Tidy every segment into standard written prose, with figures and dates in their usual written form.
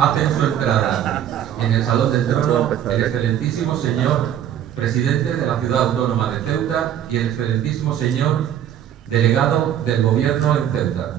hacen su entrada en el Salón del Trono el excelentísimo señor presidente de la Ciudad Autónoma de Ceuta y el excelentísimo señor delegado del Gobierno en Ceuta.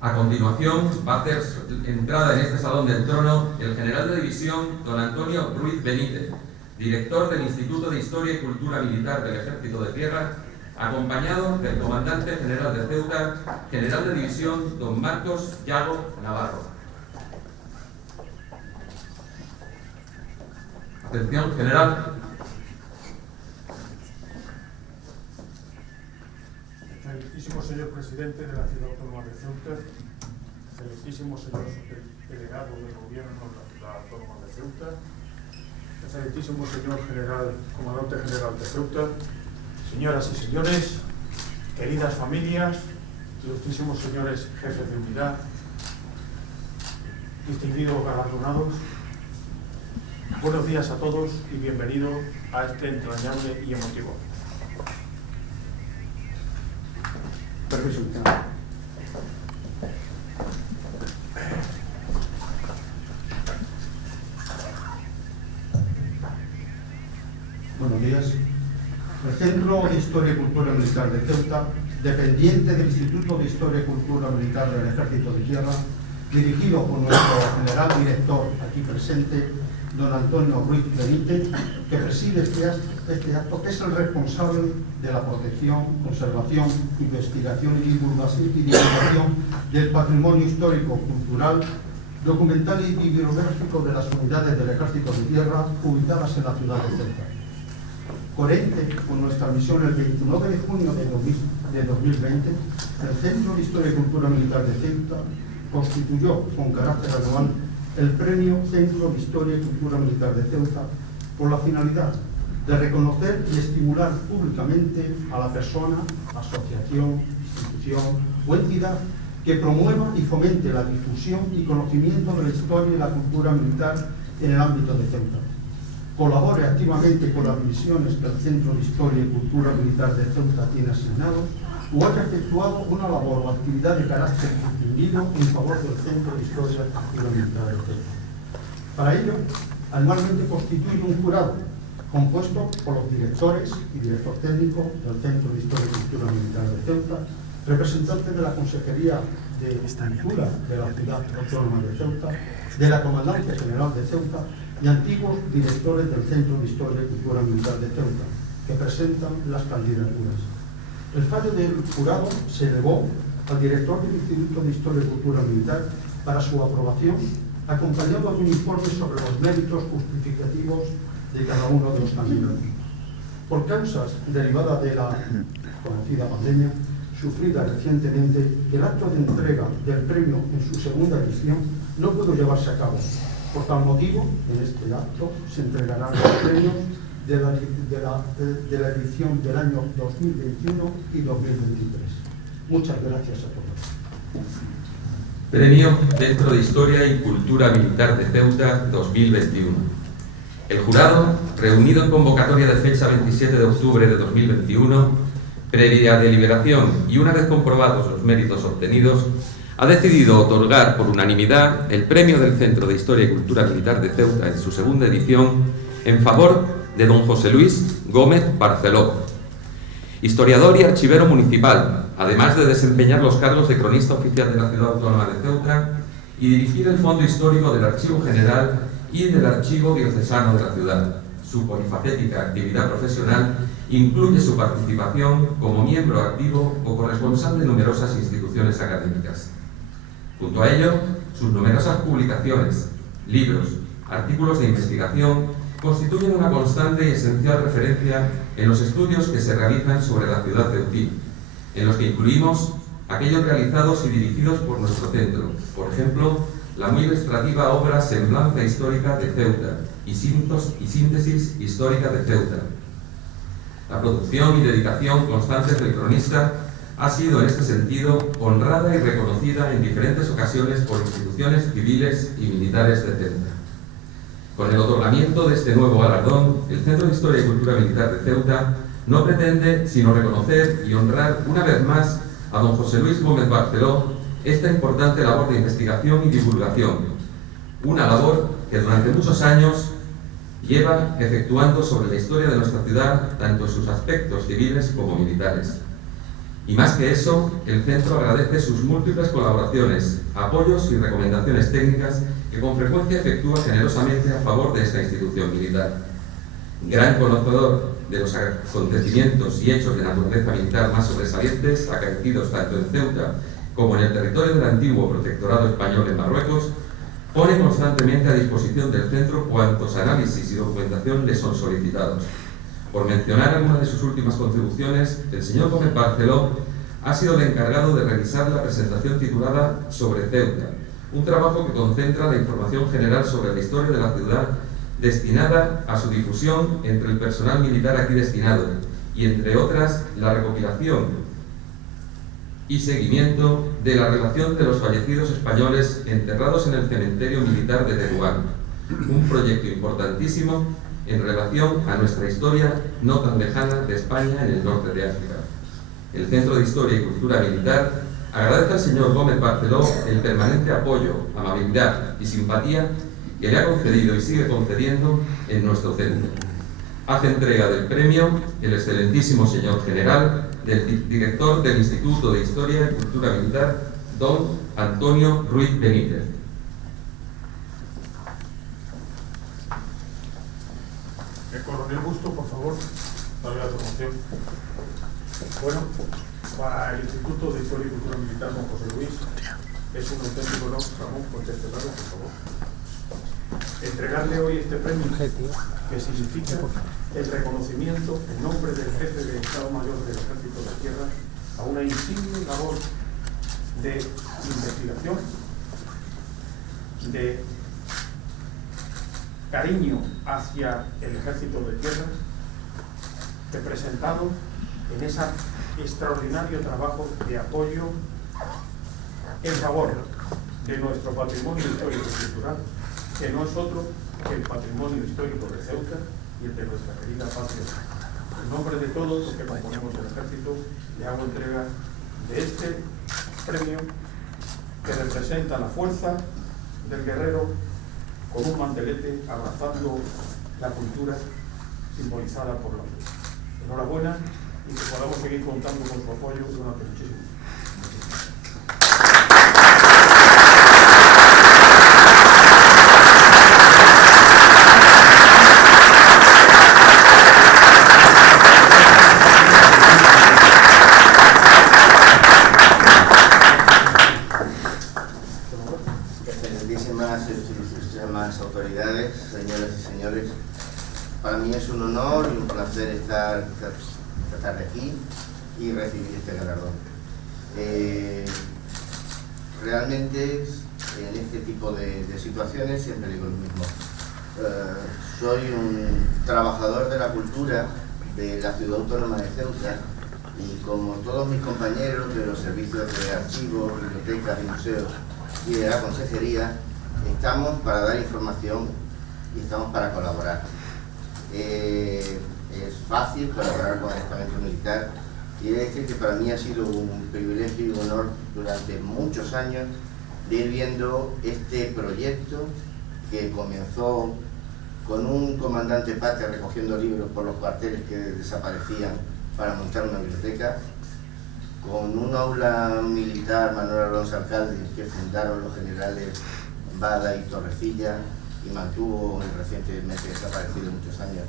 A continuación va a hacer entrada en este Salón del Trono el general de división don Antonio Ruiz Benítez, director del Instituto de Historia y Cultura Militar del Ejército de Tierra, acompañado del comandante general de Ceuta, general de división don Marcos Yago Navarro. Atención, general. Excelentísimo señor presidente de la Ciudad Autónoma de Ceuta, excelentísimo señor delegado del Gobierno de la Ciudad Autónoma de Ceuta, excelentísimo señor general, comandante general de Ceuta, señoras y señores, queridas familias, ilustrísimos señores jefes de unidad, distinguidos galardonados, buenos días a todos y bienvenidos a este entrañable y emotivo. Permiso. Buenos días. El Centro de Historia y Cultura Militar de Ceuta, dependiente del Instituto de Historia y Cultura Militar del Ejército de Tierra, dirigido por nuestro general director aquí presente, don Antonio Ruiz Benítez, que preside este acto, que es el responsable de la protección, conservación, investigación y divulgación del patrimonio histórico, cultural, documental y bibliográfico de las unidades del Ejército de Tierra ubicadas en la ciudad de Ceuta. Coherente con nuestra misión, el 29 de junio de 2020, el Centro de Historia y Cultura Militar de Ceuta constituyó con carácter anual el Premio Centro de Historia y Cultura Militar de Ceuta por la finalidad de reconocer y estimular públicamente a la persona, asociación, institución o entidad que promueva y fomente la difusión y conocimiento de la historia y la cultura militar en el ámbito de Ceuta. Colabore activamente con las misiones que el Centro de Historia y Cultura Militar de Ceuta tiene asignados o haya efectuado una labor o actividad de carácter distinguido en favor del Centro de Historia y Cultura Militar de Ceuta. Para ello, anualmente constituye un jurado compuesto por los directores y director técnico del Centro de Historia y Cultura Militar de Ceuta, representantes de la Consejería de Cultura de la Ciudad Autónoma de Ceuta, de la Comandancia General de Ceuta y antiguos directores del Centro de Historia y Cultura Militar de Ceuta, que presentan las candidaturas. El fallo del jurado se elevó al director del Instituto de Historia y Cultura Militar para su aprobación, acompañado de un informe sobre los méritos justificativos de cada uno de los candidatos. Por causas derivadas de la conocida pandemia sufrida recientemente, el acto de entrega del premio en su segunda edición no pudo llevarse a cabo. Por tal motivo, en este acto se entregarán los premios de la edición del año 2021 y 2023. Muchas gracias a todos. Premio Centro de Historia y Cultura Militar de Ceuta 2021. El jurado, reunido en convocatoria de fecha 27 de octubre de 2021, previa deliberación y una vez comprobados los méritos obtenidos, ha decidido otorgar por unanimidad el premio del Centro de Historia y Cultura Militar de Ceuta en su segunda edición en favor de don José Luis Gómez Barceló, historiador y archivero municipal, además de desempeñar los cargos de cronista oficial de la Ciudad Autónoma de Ceuta y dirigir el Fondo Histórico del Archivo General y del Archivo Diocesano de la ciudad. Su polifacética actividad profesional incluye su participación como miembro activo o corresponsal de numerosas instituciones académicas. Junto a ello, sus numerosas publicaciones, libros, artículos de investigación constituyen una constante y esencial referencia en los estudios que se realizan sobre la ciudad ceutí, en los que incluimos aquellos realizados y dirigidos por nuestro centro, por ejemplo, la muy ilustrativa obra Semblanza Histórica de Ceuta y Síntesis Histórica de Ceuta, la producción y dedicación constantes del cronista ha sido en este sentido honrada y reconocida en diferentes ocasiones por instituciones civiles y militares de Ceuta. Con el otorgamiento de este nuevo galardón, el Centro de Historia y Cultura Militar de Ceuta no pretende sino reconocer y honrar una vez más a don José Luis Gómez Barceló esta importante labor de investigación y divulgación, una labor que durante muchos años lleva efectuando sobre la historia de nuestra ciudad, tanto en sus aspectos civiles como militares. Y más que eso, el centro agradece sus múltiples colaboraciones, apoyos y recomendaciones técnicas que con frecuencia efectúa generosamente a favor de esta institución militar. Gran conocedor de los acontecimientos y hechos de naturaleza militar más sobresalientes acaecidos tanto en Ceuta como en el territorio del antiguo protectorado español en Marruecos, pone constantemente a disposición del centro cuantos análisis y documentación le son solicitados. Por mencionar alguna de sus últimas contribuciones, el señor Gómez Barceló ha sido el encargado de revisar la presentación titulada Sobre Ceuta, un trabajo que concentra la información general sobre la historia de la ciudad destinada a su difusión entre el personal militar aquí destinado y, entre otras, la recopilación y seguimiento de la relación de los fallecidos españoles enterrados en el cementerio militar de Tetuán, un proyecto importantísimo en relación a nuestra historia no tan lejana de España en el norte de África. El Centro de Historia y Cultura Militar agradece al señor Gómez Barceló el permanente apoyo, amabilidad y simpatía que le ha concedido y sigue concediendo en nuestro centro. Hace entrega del premio el excelentísimo señor general del director del Instituto de Historia y Cultura Militar, don Antonio Ruiz Benítez. El coronel Busto, por favor, dale la promoción. Bueno, para el Instituto de Historia y Cultura Militar, don José Luis, es un auténtico honor. Ramón, contestelado, por favor. Entregarle hoy este premio, que significa el reconocimiento en nombre del jefe del Estado Mayor del Ejército de Tierra a una insigne labor de investigación, de cariño hacia el Ejército de Tierra, representado en ese extraordinario trabajo de apoyo en favor de nuestro patrimonio histórico y cultural, que no es otro que el patrimonio histórico de Ceuta y el de nuestra querida patria. En nombre de todos los que componemos el Ejército, le hago entrega de este premio que representa la fuerza del guerrero con un mantelete abrazando la cultura simbolizada por la luz. Enhorabuena y que podamos seguir contando con su apoyo durante muchísimo tiempo. Excelentísimas autoridades, señoras y señores, para mí es un honor y un placer estar esta tarde aquí y recibir este galardón. Realmente en este tipo de situaciones siempre digo lo mismo. Soy un trabajador de la cultura de la ciudad autónoma de Ceuta y como todos mis compañeros de los servicios de archivos, bibliotecas y museos y de la consejería, estamos para dar información y estamos para colaborar. Es fácil colaborar con el estamento militar y he de decir que para mí ha sido un privilegio y un honor durante muchos años de ir viendo este proyecto que comenzó con un comandante patria recogiendo libros por los cuarteles que desaparecían para montar una biblioteca, con un aula militar Manuel Alonso Alcalde que fundaron los generales Bada y Torrecilla y mantuvo el recientemente desaparecido muchos años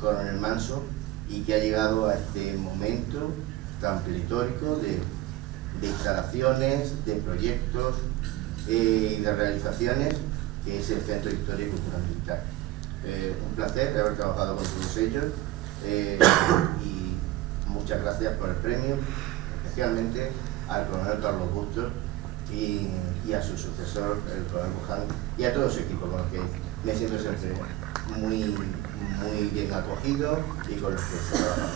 Coronel Manso, y que ha llegado a este momento tan pletórico de instalaciones, de proyectos y de realizaciones, que es el Centro de Historia y Cultura Militar. Un placer de haber trabajado con todos ellos y muchas gracias por el premio, especialmente al coronel Carlos Bustos y a su sucesor, el coronel Buján, y a todo su equipo con los que me siento siempre muy bien acogido y con los que se trabaja.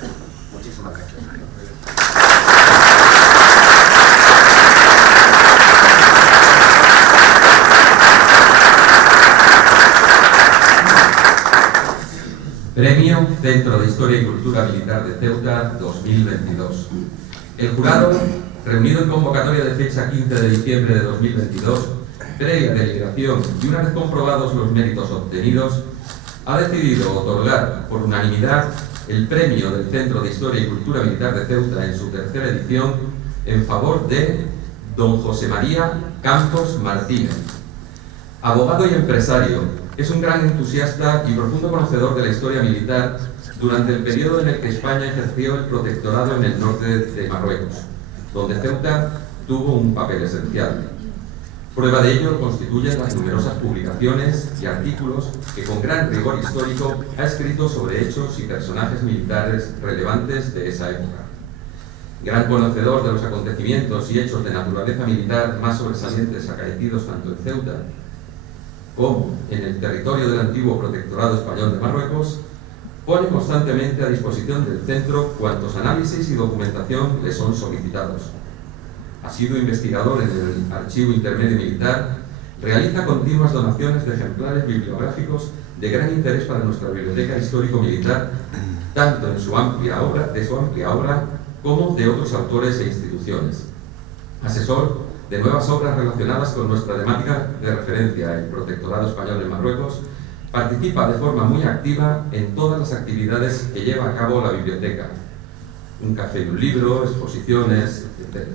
Muchísimas gracias. Premio Centro de Historia y Cultura Militar de Ceuta 2022. El jurado, reunido en convocatoria de fecha 15 de diciembre de 2022, previa deliberación y una vez comprobados los méritos obtenidos, ha decidido otorgar por unanimidad el premio del Centro de Historia y Cultura Militar de Ceuta en su tercera edición en favor de don José María Campos Martínez. Abogado y empresario, es un gran entusiasta y profundo conocedor de la historia militar durante el periodo en el que España ejerció el protectorado en el norte de Marruecos, donde Ceuta tuvo un papel esencial. Prueba de ello constituyen las numerosas publicaciones y artículos que con gran rigor histórico ha escrito sobre hechos y personajes militares relevantes de esa época. Gran conocedor de los acontecimientos y hechos de naturaleza militar más sobresalientes acaecidos tanto en Ceuta como en el territorio del antiguo protectorado español de Marruecos, pone constantemente a disposición del centro cuantos análisis y documentación le son solicitados. Ha sido investigador en el Archivo Intermedio Militar, realiza continuas donaciones de ejemplares bibliográficos de gran interés para nuestra Biblioteca Histórico-Militar, tanto en su amplia obra como de otros autores e instituciones. Asesor de nuevas obras relacionadas con nuestra temática de referencia, el protectorado español en Marruecos, participa de forma muy activa en todas las actividades que lleva a cabo la biblioteca. Un café y un libro, exposiciones, etc.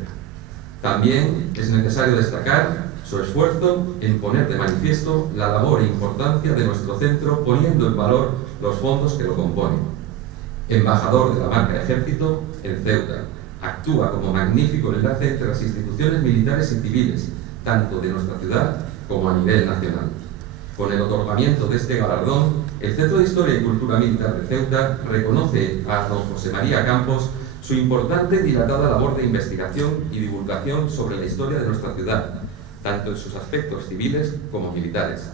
También es necesario destacar su esfuerzo en poner de manifiesto la labor e importancia de nuestro centro, poniendo en valor los fondos que lo componen. Embajador de la marca Ejército en Ceuta, actúa como magnífico enlace entre las instituciones militares y civiles, tanto de nuestra ciudad como a nivel nacional. Con el otorgamiento de este galardón, el Centro de Historia y Cultura Militar de Ceuta reconoce a don José María Campos su importante y dilatada labor de investigación y divulgación sobre la historia de nuestra ciudad, tanto en sus aspectos civiles como militares.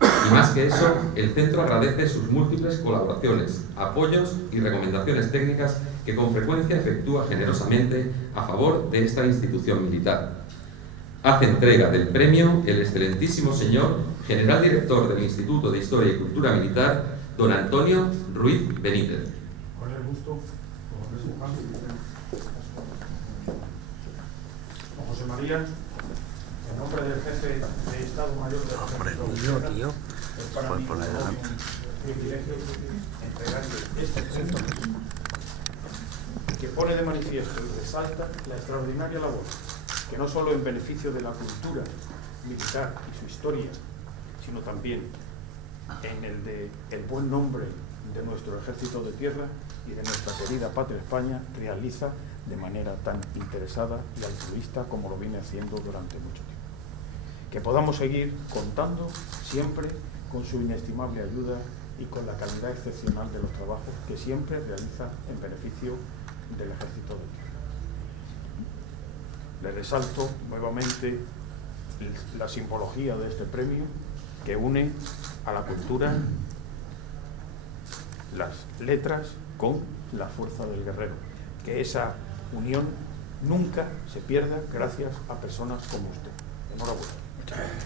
Y más que eso, el centro agradece sus múltiples colaboraciones, apoyos y recomendaciones técnicas que con frecuencia efectúa generosamente a favor de esta institución militar. Hace entrega del premio el excelentísimo señor General Director del Instituto de Historia y Cultura Militar, don Antonio Ruiz Benítez. Con el gusto, don José María, en nombre del jefe de Estado Mayor de la Ejército, es para mí un privilegio entregarle este premio que pone de manifiesto y resalta la extraordinaria labor que no solo en beneficio de la cultura militar y su historia, sino también en el de el buen nombre de nuestro ejército de tierra y de nuestra querida patria España, realiza de manera tan interesada y altruista como lo viene haciendo durante mucho tiempo. Que podamos seguir contando siempre con su inestimable ayuda y con la calidad excepcional de los trabajos que siempre realiza en beneficio del ejército de tierra. Le resalto nuevamente la simbología de este premio que une a la cultura, las letras con la fuerza del guerrero. Que esa unión nunca se pierda gracias a personas como usted. Enhorabuena. Muchas gracias.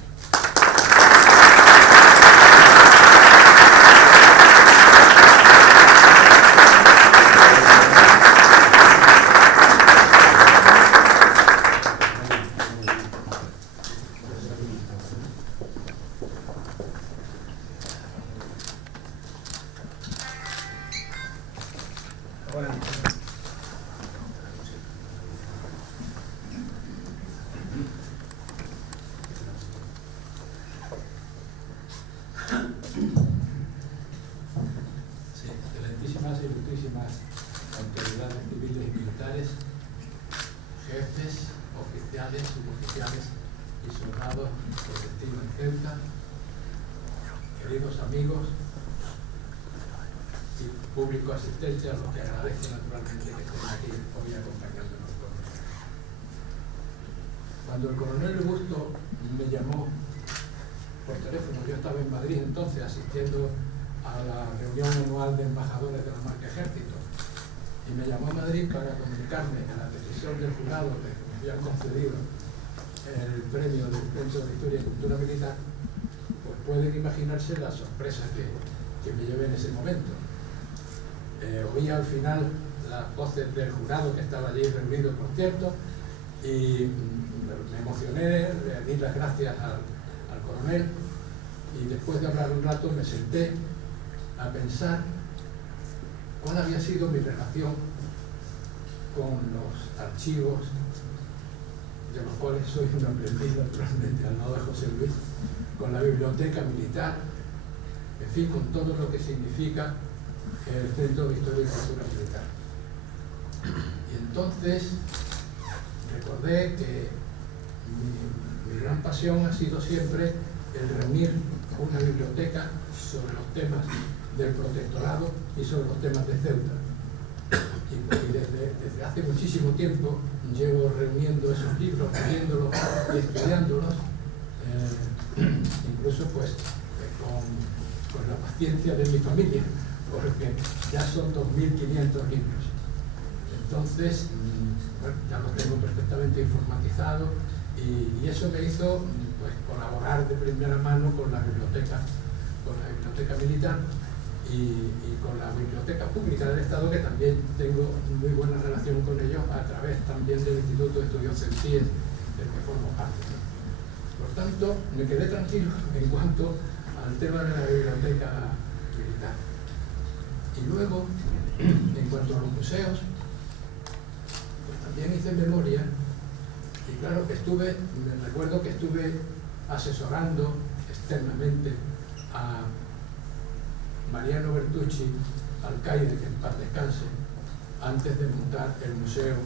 Excelentísimas y ilustrísimas autoridades civiles y militares, jefes, oficiales, suboficiales y soldados con destino en Ceuta, queridos amigos y público asistente, a los que agradezco naturalmente que estén aquí hoy acompañándonos con nosotros. Cuando el coronel Augusto me llamó por teléfono, yo estaba en Madrid entonces asistiendo a la reunión anual de embajadores de la marca Ejército, y me llamó a Madrid para comunicarme que la decisión del jurado de que me habían concedido el premio del Centro de Historia y Cultura Militar, pues pueden imaginarse la sorpresa que me llevé en ese momento. Oí al final las voces del jurado que estaba allí reunido, por cierto, y me emocioné, le di las gracias al coronel, y después de hablar un rato me senté a pensar cuál había sido mi relación con los archivos, de los cuales soy un aprendiz naturalmente al lado de José Luis, con la biblioteca militar, en fin, con todo lo que significa el Centro de Historia y Cultura Militar. Y entonces recordé que mi gran pasión ha sido siempre el reunir una biblioteca sobre los temas del protectorado y sobre los temas de Ceuta. Y desde hace muchísimo tiempo llevo reuniendo esos libros, leyéndolos y estudiándolos, incluso pues con la paciencia de mi familia, porque ya son 2.500 libros. Entonces, bueno, ya los tengo perfectamente informatizados y eso me hizo pues colaborar de primera mano con la biblioteca militar y con la biblioteca pública del Estado, que también tengo muy buena relación con ellos a través también del Instituto de Estudios Celtíes, del que formo parte. Por tanto, me quedé tranquilo en cuanto al tema de la biblioteca militar. Y luego, en cuanto a los museos, pues también hice memoria, y claro que me recuerdo que estuve asesorando externamente a Mariano Bertucci, alcaide, que en paz descanse, antes de montar el museo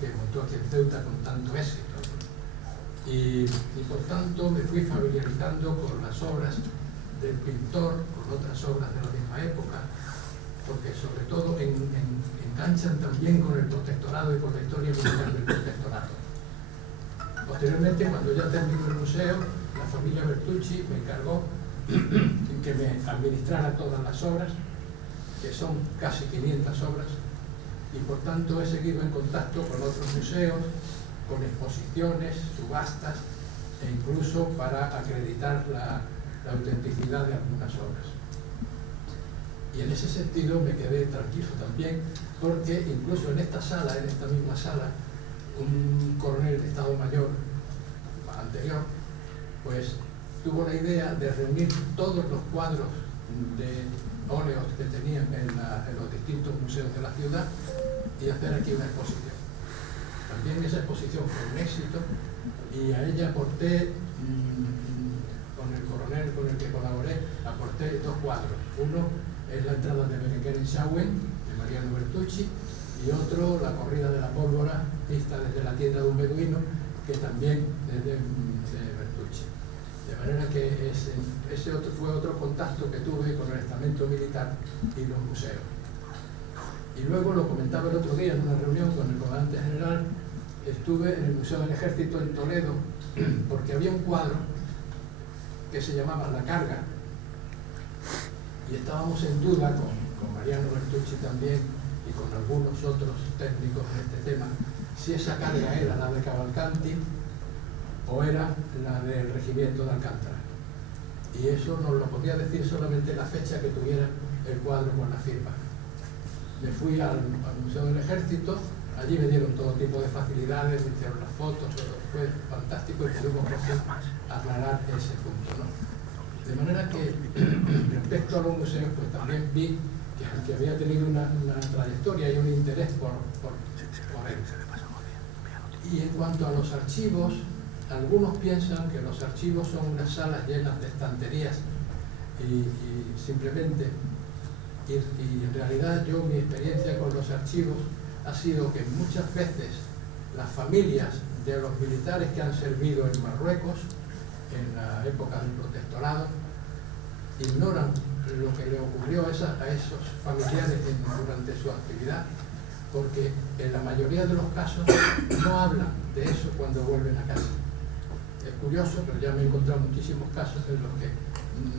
que montó aquí en Ceuta con tanto éxito. Y por tanto me fui familiarizando con las obras del pintor, con otras obras de la misma época, porque sobre todo enganchan también con el protectorado y con la historia militar del protectorado. Posteriormente, cuando ya terminó el museo, la familia Bertucci me encargó que me administrara todas las obras, que son casi 500 obras, y por tanto he seguido en contacto con otros museos, con exposiciones, subastas, e incluso para acreditar la autenticidad de algunas obras. Y en ese sentido me quedé tranquilo también, porque incluso en esta misma sala, un coronel de Estado Mayor anterior, pues tuvo la idea de reunir todos los cuadros de óleos que tenían en los distintos museos de la ciudad y hacer aquí una exposición. También esa exposición fue un éxito y a ella aporté, con el coronel con el que colaboré, aporté 2 cuadros. Uno es la entrada de Berenguer en Schauen, de Mariano Bertucci, y otro, la corrida de la pólvora, vista desde la tienda de un beduino, que también es de Bertucci. De manera que ese fue otro contacto que tuve con el estamento militar y los museos. Y luego, lo comentaba el otro día en una reunión con el comandante general, estuve en el Museo del Ejército en Toledo, porque había un cuadro que se llamaba La Carga, y estábamos en duda con Mariano Bertucci también y con algunos otros técnicos en este tema, si esa carga era la de Cavalcanti o era la del regimiento de Alcántara. Y eso nos lo podía decir solamente la fecha que tuviera el cuadro con la firma. Me fui al Museo del Ejército, allí me dieron todo tipo de facilidades, me hicieron las fotos, fue fantástico y pudimos aclarar ese punto, ¿no? De manera que respecto a los museos, pues también vi que había tenido una trayectoria y un interés por él. Y en cuanto a los archivos, algunos piensan que los archivos son unas salas llenas de estanterías y simplemente, y en realidad mi experiencia con los archivos ha sido que muchas veces las familias de los militares que han servido en Marruecos en la época del protectorado ignoran lo que le ocurrió a esos familiares durante su actividad, porque en la mayoría de los casos no hablan de eso cuando vuelven a casa. Es curioso, pero ya me he encontrado muchísimos casos en los que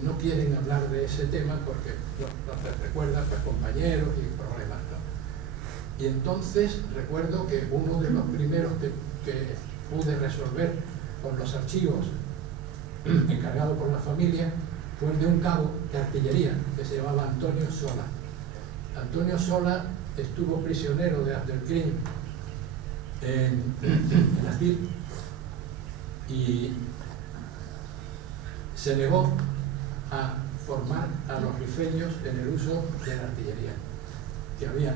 no quieren hablar de ese tema porque los recuerdan pues, compañeros y problemas, ¿no? Y entonces recuerdo que uno de los primeros que pude resolver con los archivos encargado por la familia fue el de un cabo de artillería que se llamaba Antonio Sola. Antonio Sola estuvo prisionero de Abdelkrim en Asdil y se negó a formar a los rifeños en el uso de la artillería que habían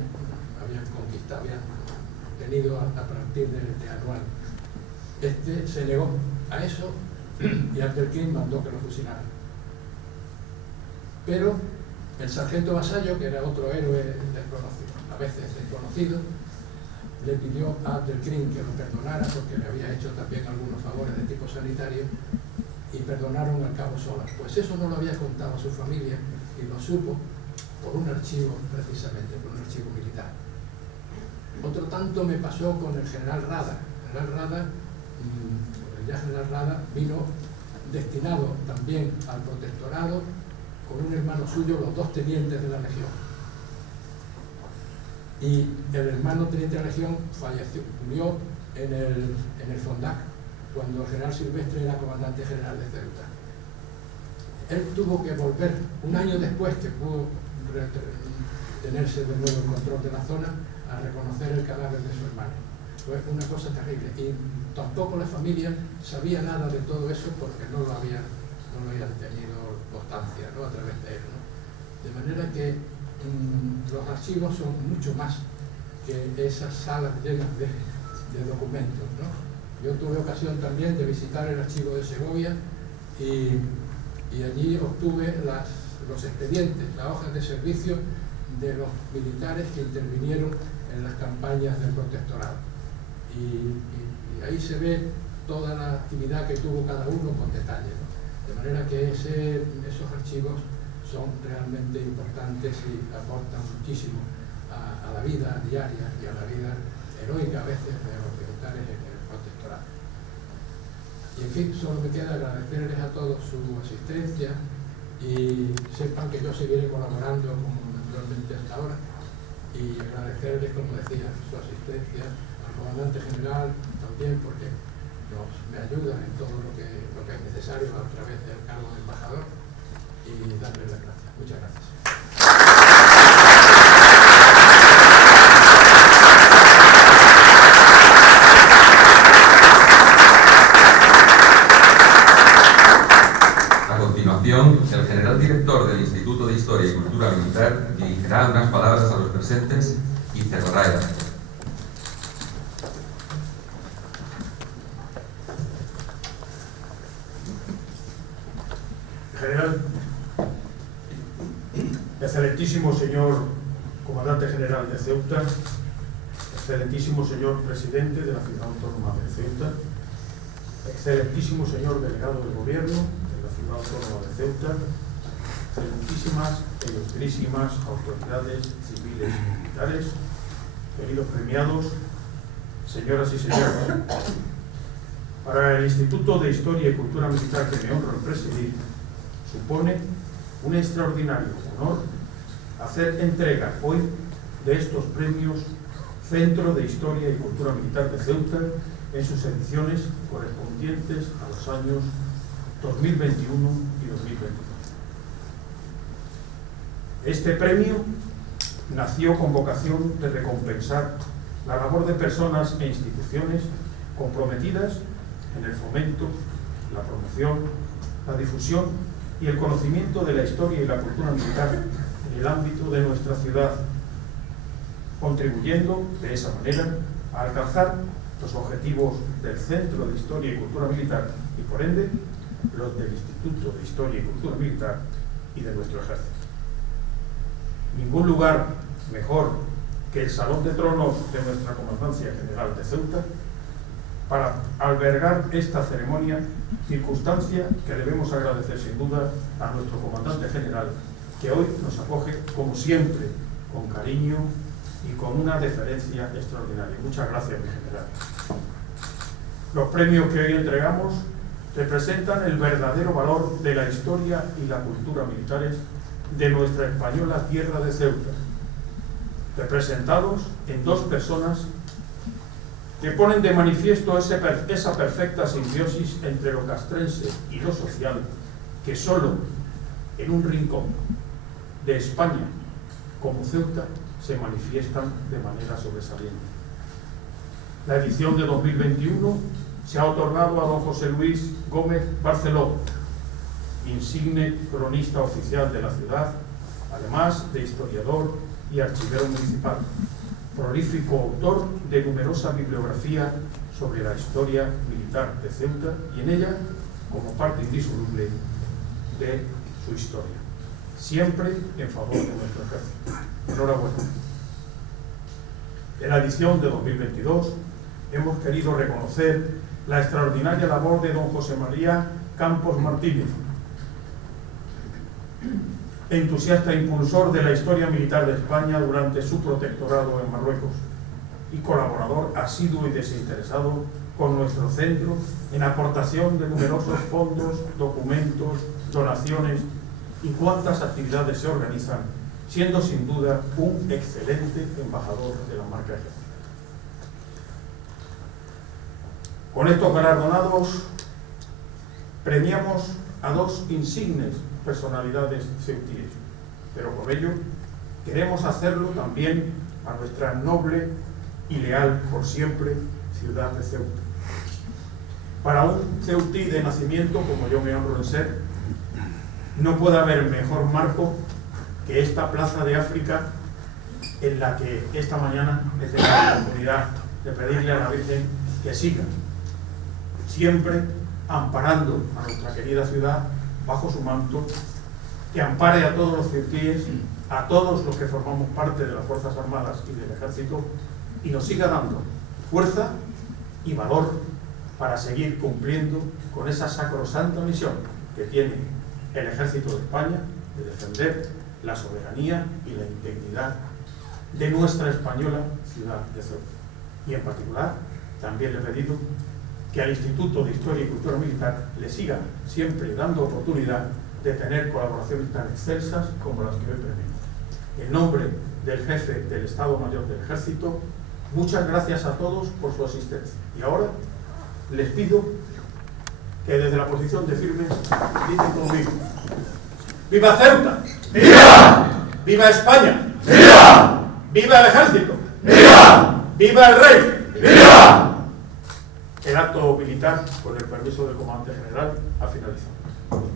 conquistado, habían tenido a partir de Anual. Este se negó a eso y Abdelkrim mandó que lo fusilaran. Pero el sargento Vasallo, que era otro héroe desconocido, a veces desconocido, le pidió a Abdelkrim que lo perdonara porque le había hecho también algunos favores de tipo sanitario, y perdonaron al cabo Sola. Pues eso no lo había contado a su familia y lo supo por un archivo, precisamente, por un archivo militar. Otro tanto me pasó con el general Rada. El general Rada vino destinado también al protectorado con un hermano suyo, los dos tenientes de la Legión. Y el hermano teniente de la Legión falleció, murió en el Fondac, cuando el general Silvestre era comandante general de Ceuta. Él tuvo que volver un año después que pudo tenerse de nuevo el control de la zona a reconocer el cadáver de su hermano. Fue una cosa terrible y tampoco la familia sabía nada de todo eso porque no lo habían tenido constancia, ¿no?, a través de él, ¿no? De manera que los archivos son mucho más que esas salas llenas de documentos, ¿no? Yo tuve ocasión también de visitar el archivo de Segovia y allí obtuve los expedientes, las hojas de servicio de los militares que intervinieron en las campañas del protectorado. Y ahí se ve toda la actividad que tuvo cada uno con detalle, ¿no? De manera que esos archivos son realmente importantes y aportan muchísimo a la vida diaria y a la vida heroica a veces de los militares en el protectorado. Y en fin, solo me queda agradecerles a todos su asistencia y sepan que yo seguiré colaborando como naturalmente hasta ahora, y agradecerles, como decía, su asistencia al comandante general también, porque me ayuda en todo lo que es necesario a través del cargo de embajador, y darles las gracias. Muchas gracias. A continuación, el general director del Instituto de Historia y Cultura Militar dirigirá unas palabras a los presentes y cerrará el acto. General, excelentísimo señor comandante general de Ceuta, excelentísimo señor presidente de la Ciudad Autónoma de Ceuta, excelentísimo señor delegado del gobierno de la Ciudad Autónoma de Ceuta, excelentísimas e ilustrísimas autoridades civiles y militares, queridos premiados, señoras y señores. Para el Instituto de Historia y Cultura Militar que me honro en presidir, supone un extraordinario honor hacer entrega hoy de estos premios Centro de Historia y Cultura Militar de Ceuta en sus ediciones correspondientes a los años 2021 y 2022. Este premio nació con vocación de recompensar la labor de personas e instituciones comprometidas en el fomento, la promoción, la difusión y el conocimiento de la historia y la cultura militar en el ámbito de nuestra ciudad, contribuyendo de esa manera a alcanzar los objetivos del Centro de Historia y Cultura Militar y, por ende, los del Instituto de Historia y Cultura Militar y de nuestro Ejército. Ningún lugar mejor que el Salón de Tronos de nuestra Comandancia General de Ceuta para albergar esta ceremonia, circunstancia que debemos agradecer sin duda a nuestro comandante general, que hoy nos acoge, como siempre, con cariño y con una deferencia extraordinaria. Muchas gracias, mi general. Los premios que hoy entregamos representan el verdadero valor de la historia y la cultura militares de nuestra española tierra de Ceuta, representados en dos personas que ponen de manifiesto esa perfecta simbiosis entre lo castrense y lo social, que solo en un rincón de España como Ceuta se manifiestan de manera sobresaliente. La edición de 2021 se ha otorgado a don José Luis Gómez Barceló, insigne cronista oficial de la ciudad, además de historiador y archivero municipal, prolífico autor de numerosa bibliografía sobre la historia militar de Ceuta y en ella como parte indisoluble de su historia, siempre en favor de nuestro ejército. Enhorabuena. En la edición de 2022 hemos querido reconocer la extraordinaria labor de don José María Campos Martínez, entusiasta e impulsor de la historia militar de España durante su protectorado en Marruecos y colaborador asiduo y desinteresado con nuestro centro en aportación de numerosos fondos, documentos, donaciones y cuantas actividades se organizan, siendo sin duda un excelente embajador de la marca Ejército. Con estos galardonados premiamos a dos insignes personalidades ceutíes, pero por ello queremos hacerlo también a nuestra noble y leal por siempre ciudad de Ceuta. Para un ceutí de nacimiento, como yo me honro en ser, no puede haber mejor marco que esta plaza de África en la que esta mañana he tenido la oportunidad de pedirle a la Virgen que siga siempre amparando a nuestra querida ciudad bajo su manto, que ampare a todos los ceutíes, a todos los que formamos parte de las Fuerzas Armadas y del Ejército, y nos siga dando fuerza y valor para seguir cumpliendo con esa sacrosanta misión que tiene el Ejército de España de defender la soberanía y la integridad de nuestra española ciudad de Ceuta. Y en particular, también le he pedido que al Instituto de Historia y Cultura Militar le siga siempre dando oportunidad de tener colaboraciones tan excelsas como las que hoy premiamos. En nombre del jefe del Estado Mayor del Ejército, muchas gracias a todos por su asistencia. Y ahora les pido que desde la posición de firmes griten conmigo: ¡Viva Ceuta! ¡Viva! ¡Viva España! ¡Viva! ¡Viva el Ejército! ¡Viva! ¡Viva el Rey! ¡Viva! El acto militar, con el permiso del comandante general, ha finalizado.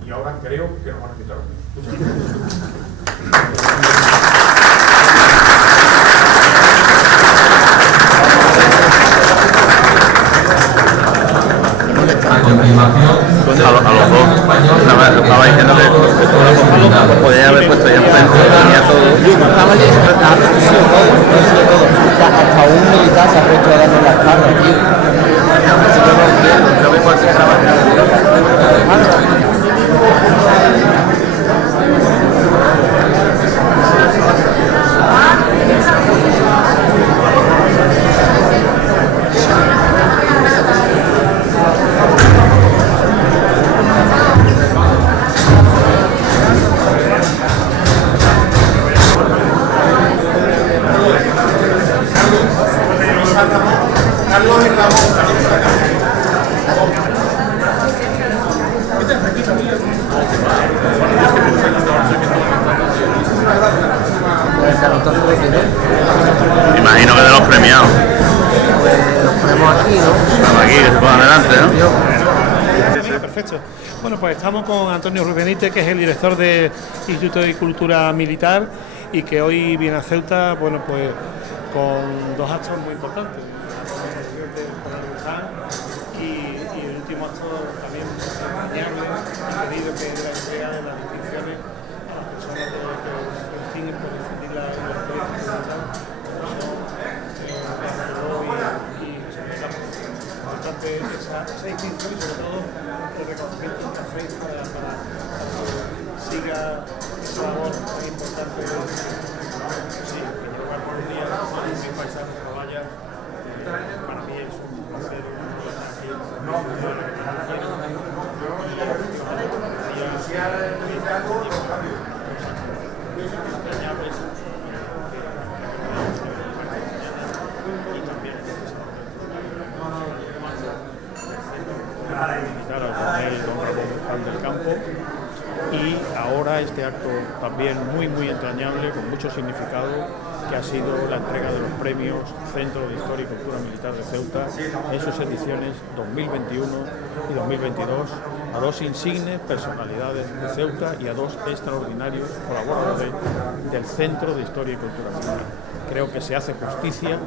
Y ahora creo que nos van a quitar a mí. Muchas gracias. A continuación, a los dos estaba diciendo que podía haber puesto ya enfrente, tenía todo. Hasta un militar se ha puesto a darle la espalda, tío. Yo vengo aquí a trabajar. Imagino que de los premiados. Nos ponemos aquí, ¿no? Estamos aquí, que se pongan adelante, ¿no? Sí, perfecto. Bueno, pues estamos con Antonio Ruiz Benítez, que es el director del Instituto de Cultura Militar y que hoy viene a Ceuta, bueno, pues con dos actos muy importantes. Y el último acto también entrañable, ha pedido que la entrega de las distinciones a las personas que se distinguen por defender la historia militar, como son y José Luis Campos. Importante esa distinción y sobre todo el reconocimiento de esta fe para que siga esa labor tan importante de llevar por un día mi paisaje de Valla. Para mí es un placer estar aquí. Al coronel don Ramón Juan del Campo, y ahora este acto también muy entrañable, con mucho significado, que ha sido la entrega de los premios Centro de Historia y Cultura Militar de Ceuta en sus ediciones 2021 y 2022 a dos insignes personalidades de Ceuta y a dos extraordinarios colaboradores del Centro de Historia y Cultura Militar. Creo que se hace justicia,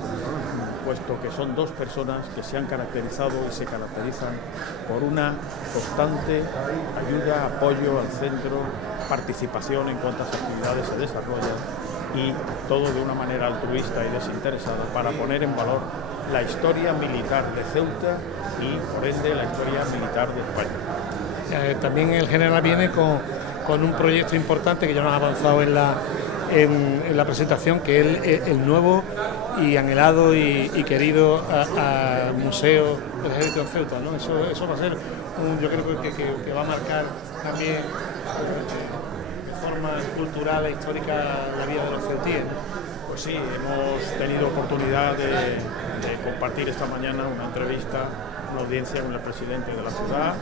puesto que son dos personas que se han caracterizado y se caracterizan por una constante ayuda, apoyo al centro, participación en cuantas actividades se desarrollan y todo de una manera altruista y desinteresada para poner en valor la historia militar de Ceuta y, por ende, la historia militar de España. También el general viene con un proyecto importante que ya nos ha avanzado en la presentación, que es el nuevo y anhelado y querido Museo del Ejército de Ceuta, ¿no? Eso va a ser, yo creo que va a marcar también de forma cultural e histórica la vida de los ceutíes. Pues sí, hemos tenido oportunidad de compartir esta mañana una entrevista, una audiencia con el presidente de la ciudad,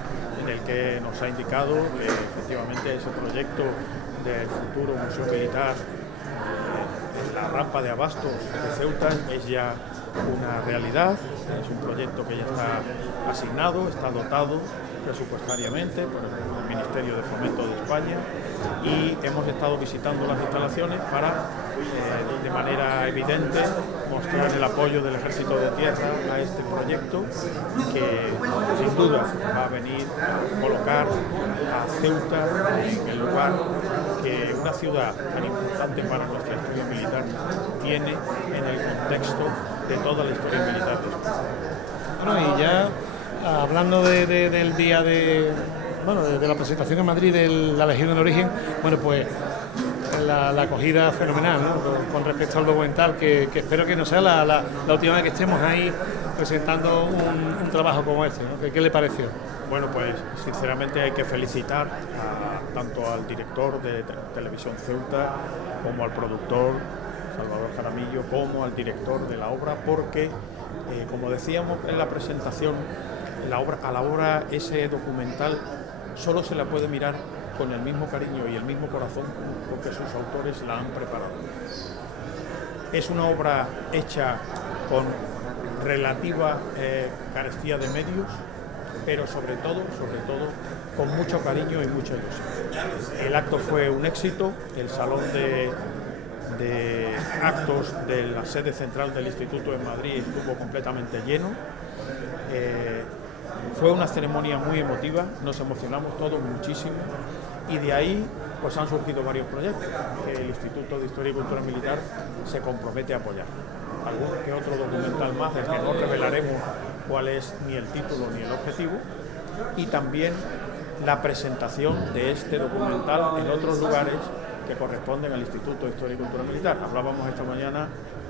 en el que nos ha indicado que efectivamente ese proyecto del futuro Museo Militar en la rampa de Abastos de Ceuta es ya una realidad, es un proyecto que ya está asignado, está dotado presupuestariamente por el Ministerio de Fomento de España y hemos estado visitando las instalaciones para de manera evidente mostrar el apoyo del Ejército de Tierra a este proyecto que sin duda va a venir a colocar a Ceuta en el lugar que una ciudad tan importante para nuestra historia militar tiene en el contexto de toda la historia militar de España. Bueno, y ya hablando del día de la presentación en Madrid de la Legión del Origen, bueno, pues la acogida fenomenal, ¿no? Con respecto al documental, que espero que no sea la última vez que estemos ahí presentando un trabajo como este, ¿no? ¿Qué le pareció? Bueno, pues sinceramente hay que felicitar tanto al director de Televisión Ceuta como al productor Salvador Jaramillo, como al director de la obra, porque como decíamos en la presentación, a la obra ese documental solo se la puede mirar con el mismo cariño y el mismo corazón porque sus autores la han preparado. Es una obra hecha con relativa carestía de medios, pero sobre todo con mucho cariño y mucha ilusión. El acto fue un éxito, el salón de actos de la sede central del Instituto de Madrid estuvo completamente lleno. Fue una ceremonia muy emotiva, nos emocionamos todos muchísimo y de ahí pues han surgido varios proyectos que el Instituto de Historia y Cultura Militar se compromete a apoyar. Algún que otro documental más del que no revelaremos cuál es ni el título ni el objetivo, y también la presentación de este documental en otros lugares que corresponden al Instituto de Historia y Cultura Militar. Hablábamos esta mañana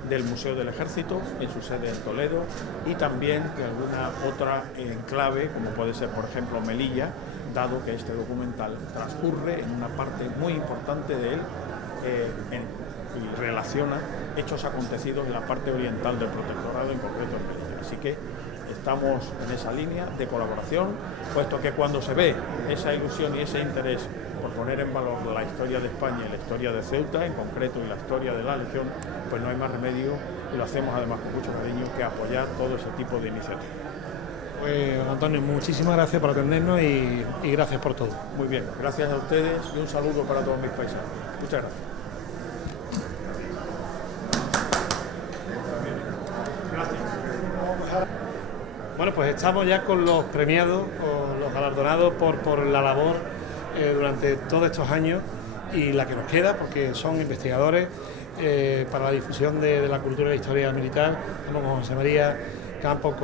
del Museo del Ejército en su sede en Toledo y también de alguna otra enclave, como puede ser por ejemplo Melilla, dado que este documental transcurre en una parte muy importante de él y relaciona hechos acontecidos en la parte oriental del protectorado, en concreto en Melilla. Así que estamos en esa línea de colaboración, puesto que cuando se ve esa ilusión y ese interés por poner en valor la historia de España y la historia de Ceuta en concreto y la historia de la Legión, pues no hay más remedio, y lo hacemos además con mucho cariño, que apoyar todo ese tipo de iniciativas. Pues Antonio, muchísimas gracias por atendernos y gracias por todo. Muy bien, gracias a ustedes y un saludo para todos mis paisanos. Muchas gracias. Bueno, pues estamos ya con los premiados, o los galardonados por la labor durante todos estos años y la que nos queda, porque son investigadores para la difusión de la cultura y la historia militar, como con José María Campos,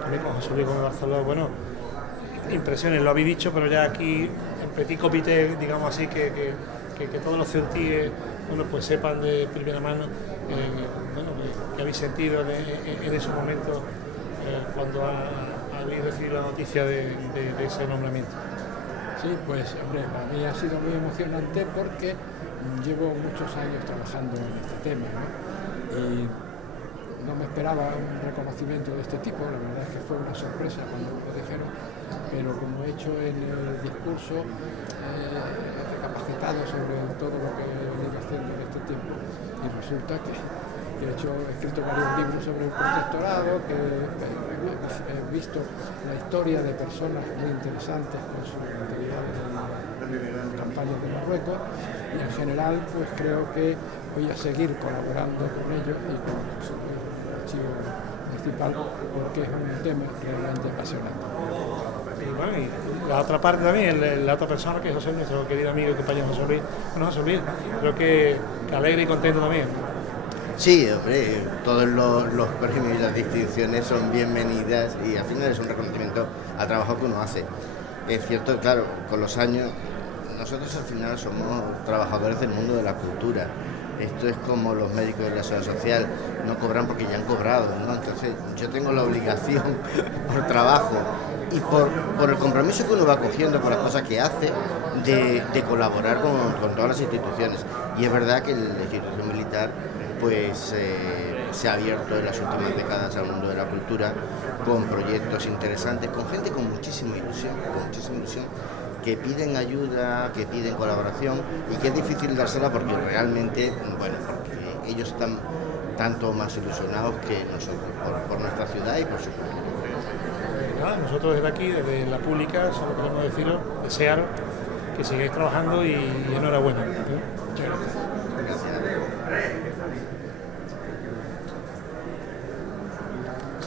también con José Luis Gómez Barceló. Bueno, impresiones, lo habéis dicho, pero ya aquí en petit comité, digamos así, que todos los ceutíes pues sepan de primera mano que habéis sentido en esos momentos cuando habéis recibido la noticia de ese nombramiento. Sí, pues hombre, para mí ha sido muy emocionante porque llevo muchos años trabajando en este tema, ¿no? Y no me esperaba un reconocimiento de este tipo, la verdad es que fue una sorpresa cuando me lo dijeron, pero como he hecho en el discurso, he recapacitado sobre todo lo que he venido haciendo en este tiempo, y resulta que he escrito varios libros sobre el protectorado, que he visto la historia de personas muy interesantes con sus actividades en campañas de Marruecos, y en general pues creo que voy a seguir colaborando con ellos y con el archivo municipal, porque es un tema realmente apasionante. Y bueno, y la otra parte también, la otra persona, que es José, nuestro querido amigo y compañero José Luis. Bueno, José Luis, creo que alegre y contento también. Sí, hombre, todos los premios y las distinciones son bienvenidas y al final es un reconocimiento al trabajo que uno hace. Es cierto, claro, con los años, nosotros al final somos trabajadores del mundo de la cultura. Esto es como los médicos de la seguridad social, no cobran porque ya han cobrado, ¿no? Entonces yo tengo la obligación por trabajo y por el compromiso que uno va cogiendo por las cosas que hace de colaborar con todas las instituciones. Y es verdad que la institución militar pues se ha abierto en las últimas décadas al mundo de la cultura con proyectos interesantes, con gente con muchísima ilusión, que piden ayuda, que piden colaboración y que es difícil dársela porque realmente, bueno, porque ellos están tanto más ilusionados que nosotros por nuestra ciudad y por su cultura. Nada, nosotros desde aquí, desde la pública, solo queremos desearos que sigáis trabajando y enhorabuena. Gracias.